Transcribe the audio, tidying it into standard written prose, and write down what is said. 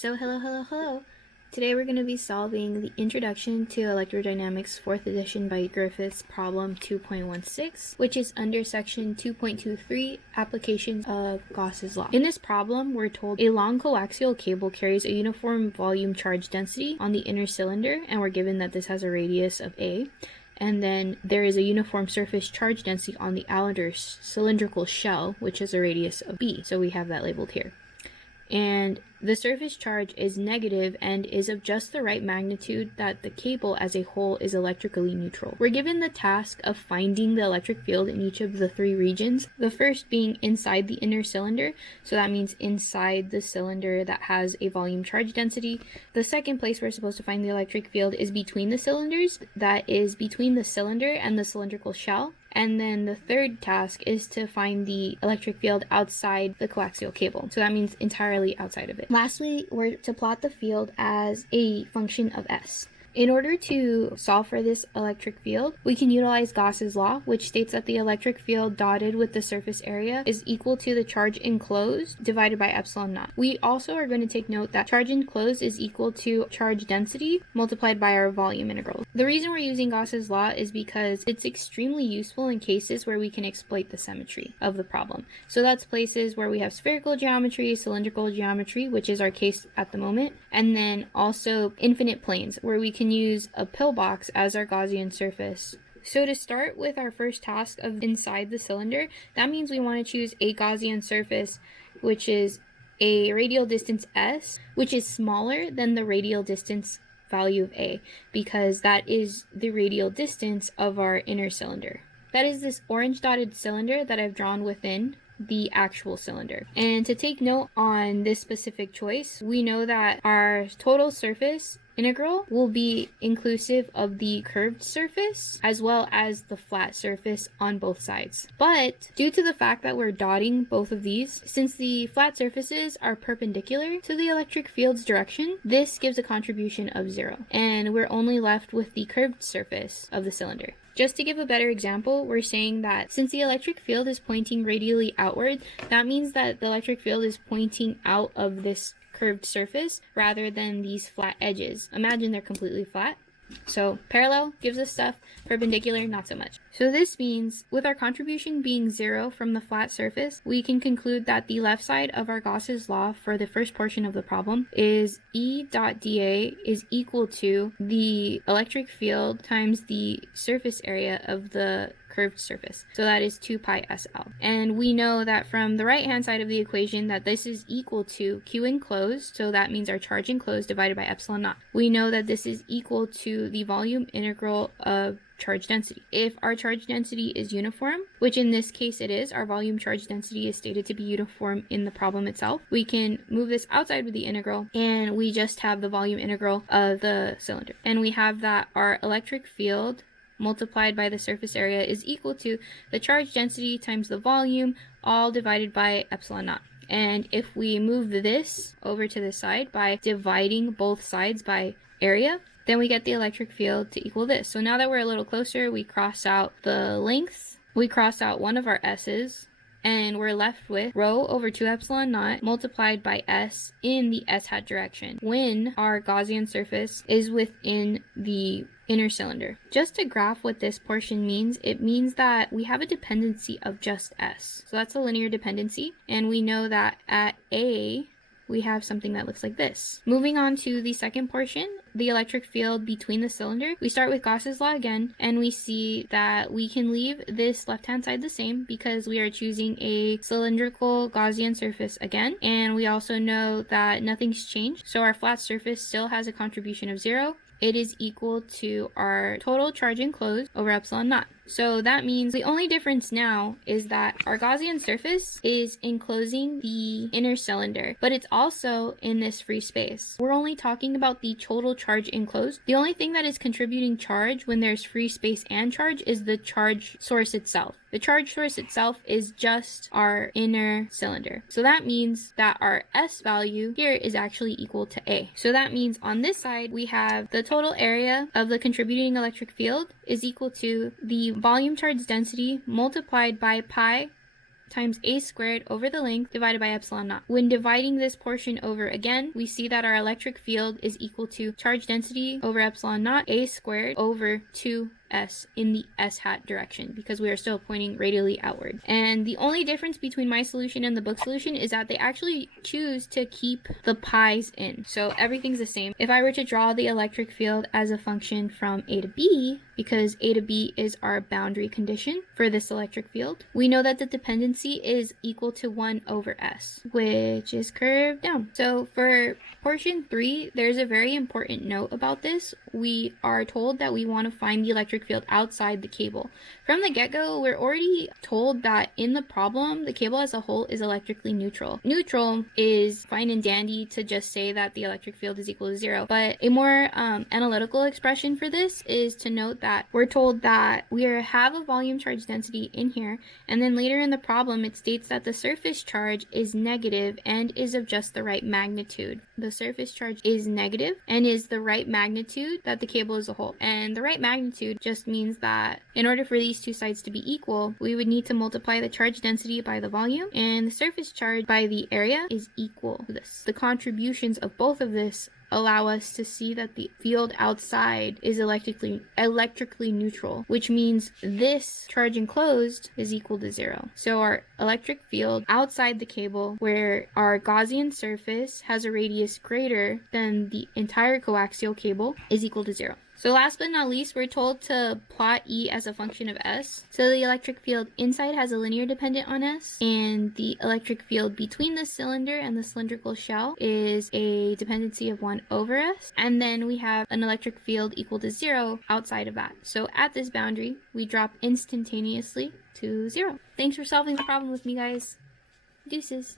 So hello. Today we're going to be solving the Introduction to Electrodynamics 4th edition by Griffiths problem 2.16, which is under section 2.23, applications of Gauss's law. In this problem, we're told a long coaxial cable carries a uniform volume charge density on the inner cylinder, and we're given that this has a radius of A. And then there is a uniform surface charge density on the outer cylindrical shell, which has a radius of B. So we have that labeled here. And the surface charge is negative and is of just the right magnitude that the cable as a whole is electrically neutral. We're given the task of finding the electric field in each of the three regions, the first being inside the inner cylinder, so that means inside the cylinder that has a volume charge density. The second place we're supposed to find the electric field is between the cylinders, that is between the cylinder and the cylindrical shell. And then the third task is to find the electric field outside the coaxial cable. So that means entirely outside of it. Lastly, we're to plot the field as a function of S. In order to solve for this electric field, we can utilize Gauss's law, which states that the electric field dotted with the surface area is equal to the charge enclosed divided by epsilon naught. We also are going to take note that charge enclosed is equal to charge density multiplied by our volume integral. The reason we're using Gauss's law is because it's extremely useful in cases where we can exploit the symmetry of the problem. So that's places where we have spherical geometry, cylindrical geometry, which is our case at the moment, and then also infinite planes, where we can use a pillbox as our Gaussian surface. So to start with our first task of inside the cylinder, that means we want to choose a Gaussian surface which is a radial distance S, which is smaller than the radial distance value of A, because that is the radial distance of our inner cylinder. That is this orange dotted cylinder that I've drawn within the actual cylinder. And to take note on this specific choice, we know that our total surface integral will be inclusive of the curved surface as well as the flat surface on both sides. But due to the fact that we're dotting both of these, since the flat surfaces are perpendicular to the electric field's direction, this gives a contribution of 0. And we're only left with the curved surface of the cylinder. Just to give a better example, we're saying that since the electric field is pointing radially outward, that means that the electric field is pointing out of this curved surface rather than these flat edges. Imagine they're completely flat. So parallel gives us stuff, perpendicular not so much. So this means with our contribution being 0 from the flat surface, we can conclude that the left side of our Gauss's law for the first portion of the problem is E dot dA is equal to the electric field times the surface area of the curved surface. So that is 2 pi SL. And we know that from the right hand side of the equation that this is equal to Q enclosed, so that means our charge enclosed divided by epsilon naught. We know that this is equal to the volume integral of charge density. If our charge density is uniform, which in this case it is, our volume charge density is stated to be uniform in the problem itself, we can move this outside with the integral and we just have the volume integral of the cylinder. And we have that our electric field multiplied by the surface area is equal to the charge density times the volume, all divided by epsilon naught. And if we move this over to the side by dividing both sides by area, then we get the electric field to equal this. So now that we're a little closer, we cross out the lengths, we cross out one of our s's, and we're left with rho over 2 epsilon naught multiplied by s in the s hat direction when our Gaussian surface is within the inner cylinder. Just to graph what this portion means, it means that we have a dependency of just s. So that's a linear dependency, and we know that at A, we have something that looks like this. Moving on to the second portion, the electric field between the cylinder, we start with Gauss's law again, and we see that we can leave this left-hand side the same because we are choosing a cylindrical Gaussian surface again, and we also know that nothing's changed, so our flat surface still has a contribution of 0. It is equal to our total charge enclosed over epsilon naught. So that means the only difference now is that our Gaussian surface is enclosing the inner cylinder, but it's also in this free space. We're only talking about the total charge enclosed. The only thing that is contributing charge when there's free space and charge is the charge source itself. The charge source itself is just our inner cylinder. So that means that our S value here is actually equal to A. So that means on this side, we have the total area of the contributing electric field is equal to the volume charge density multiplied by pi times a squared over the length divided by epsilon naught. When dividing this portion over again, we see that our electric field is equal to charge density over epsilon naught a squared over 2s in the s hat direction, because we are still pointing radially outward. And the only difference between my solution and the book solution is that they actually choose to keep the pi's in. So everything's the same. If I were to draw the electric field as a function from a to b, because a to b is our boundary condition for this electric field, we know that the dependency is equal to 1 over s, which is curved down. So for portion 3, there's a very important note about this. We are told that we want to find the electric field outside the cable. From the get-go, we're already told that in the problem, the cable as a whole is electrically neutral. Neutral is fine and dandy to just say that the electric field is equal to 0, but a more analytical expression for this is to note that we're told that we have a volume charge density in here, and then later in the problem it states that the surface charge is negative and is of just the right magnitude. The surface charge is negative and is the right magnitude that the cable as a whole. And the right magnitude just means that in order for these two sides to be equal, we would need to multiply the charge density by the volume, and the surface charge by the area is equal to this. The contributions of both of this allow us to see that the field outside is electrically neutral, which means this charge enclosed is equal to 0. So our electric field outside the cable, where our Gaussian surface has a radius greater than the entire coaxial cable, is equal to 0. So last but not least, we're told to plot E as a function of S. So the electric field inside has a linear dependent on S, and the electric field between the cylinder and the cylindrical shell is a dependency of 1 over S. And then we have an electric field equal to 0 outside of that. So at this boundary, we drop instantaneously to 0. Thanks for solving the problem with me, guys. Deuces.